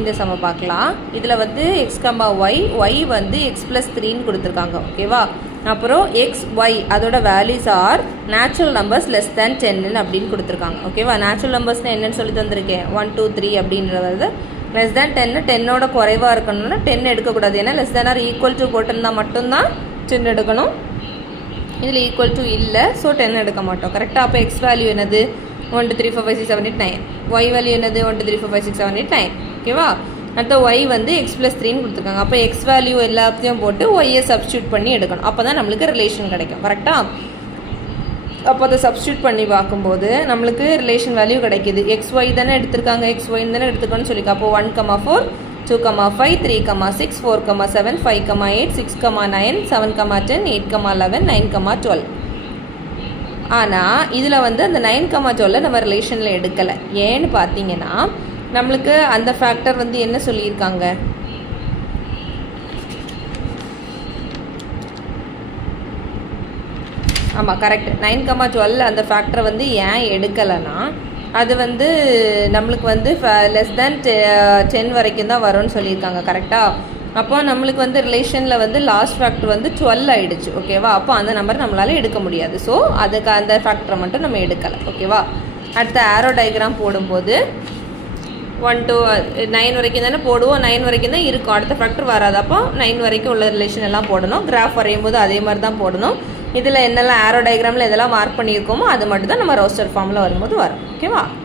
இந்த சம பார்க்கலாம். இதில் வந்து எக்ஸ் கமா ஒய் வந்து எக்ஸ் ப்ளஸ் 3ன்னு கொடுத்துருக்காங்க. ஓகேவா? அப்புறம் எக்ஸ் ஒய் அதோட values are natural numbers less than 10 அப்படின்னு கொடுத்துருக்காங்க. ஓகேவா? நேச்சுரல் நம்பர்ஸ்னால் என்னென்னு சொல்லி தந்திருக்கேன். 1 2 3 அப்படின்றது லெஸ் தேன் 10 10ஓட குறைவாக இருக்கணும்னா 10 எடுக்கக்கூடாது. ஏன்னா less than or equal to போட்டிருந்தால் மட்டும்தான் 10 எடுக்கணும். இதில் ஈக்குவல் டு இல்லை, ஸோ 10 எடுக்க மாட்டோம். கரெக்டாக? அப்போ எக்ஸ் வேல்யூ என்னது? 1 2 3 4 5 6 7 8 9. ஒய் வேல்யூ என்னது? 1 2 3 4 5 6 7 8 9. ஓகேவா? அடுத்த ஒய் வந்து எக்ஸ் ப்ளஸ் 3ன்னு கொடுத்துருக்காங்க. அப்போ எக்ஸ் வேல்யூ எல்லாத்தையும் போட்டு ஒய்யை சப்ஸ்டியூட் பண்ணி எடுக்கணும். அப்போ தான் நம்மளுக்கு ரிலேஷன் கிடைக்கும். கரெக்டாக? அப்போ அதை சப்ஸ்டியூட் பண்ணி பார்க்கும்போது நம்மளுக்கு ரிலேஷன் வேல்யூ கிடைக்கிது. எக்ஸ் ஒய் தானே எடுத்திருக்காங்க, எக்ஸ் ஒய் தானே எடுத்துக்கணும்னு சொல்லிக்க. அப்போ 1 4 2 5 3 6 4 7 5 8 6 9 7 10 8 11 9 12. ஆனால் இதில் வந்து அந்த 9 12 நம்ம ரிலேஷனில் எடுக்கலை. ஏன்னு பார்த்தீங்கன்னா நம்மளுக்கு அந்த ஃபேக்டர் வந்து என்ன சொல்லியிருக்காங்க? ஆமாம், கரெக்ட். 9 12 அந்த ஃபேக்டரை வந்து ஏன் எடுக்கலைன்னா அது வந்து நம்மளுக்கு வந்து லெஸ் தேன் 10 வரைக்கும் தான் வரும்னு சொல்லியிருக்காங்க. கரெக்டாக? அப்போ நம்மளுக்கு வந்து ரிலேஷனில் வந்து லாஸ்ட் ஃபேக்டர் வந்து 12 ஆகிடுச்சு. ஓகேவா? அப்போ அந்த நம்பர் நம்மளால் எடுக்க முடியாது. ஸோ அதுக்கு அந்த ஃபேக்டரை மட்டும் நம்ம எடுக்கலை. ஓகேவா? அடுத்த ஆரோ டயக்ராம் போடும்போது 1 to 9 வரைக்கும் தானே போடுவோம். 9 வரைக்கும் தான் இருக்கும். அடுத்த ஃபேக்டர் வராது. அப்போ 9 வரைக்கும் உள்ள ரிலேஷன் எல்லாம் போடணும். கிராஃப் வரையும் போது அதே மாதிரி தான் போடணும். இதில் என்னெல்லாம் ஆரோ டயக்ராமில் எதெல்லாம் மார்க் பண்ணியிருக்கோமோ அது மட்டும் தான் நம்ம ரோஸ்டர் ஃபார்மில் வரும்போது வரும். ஓகேவா?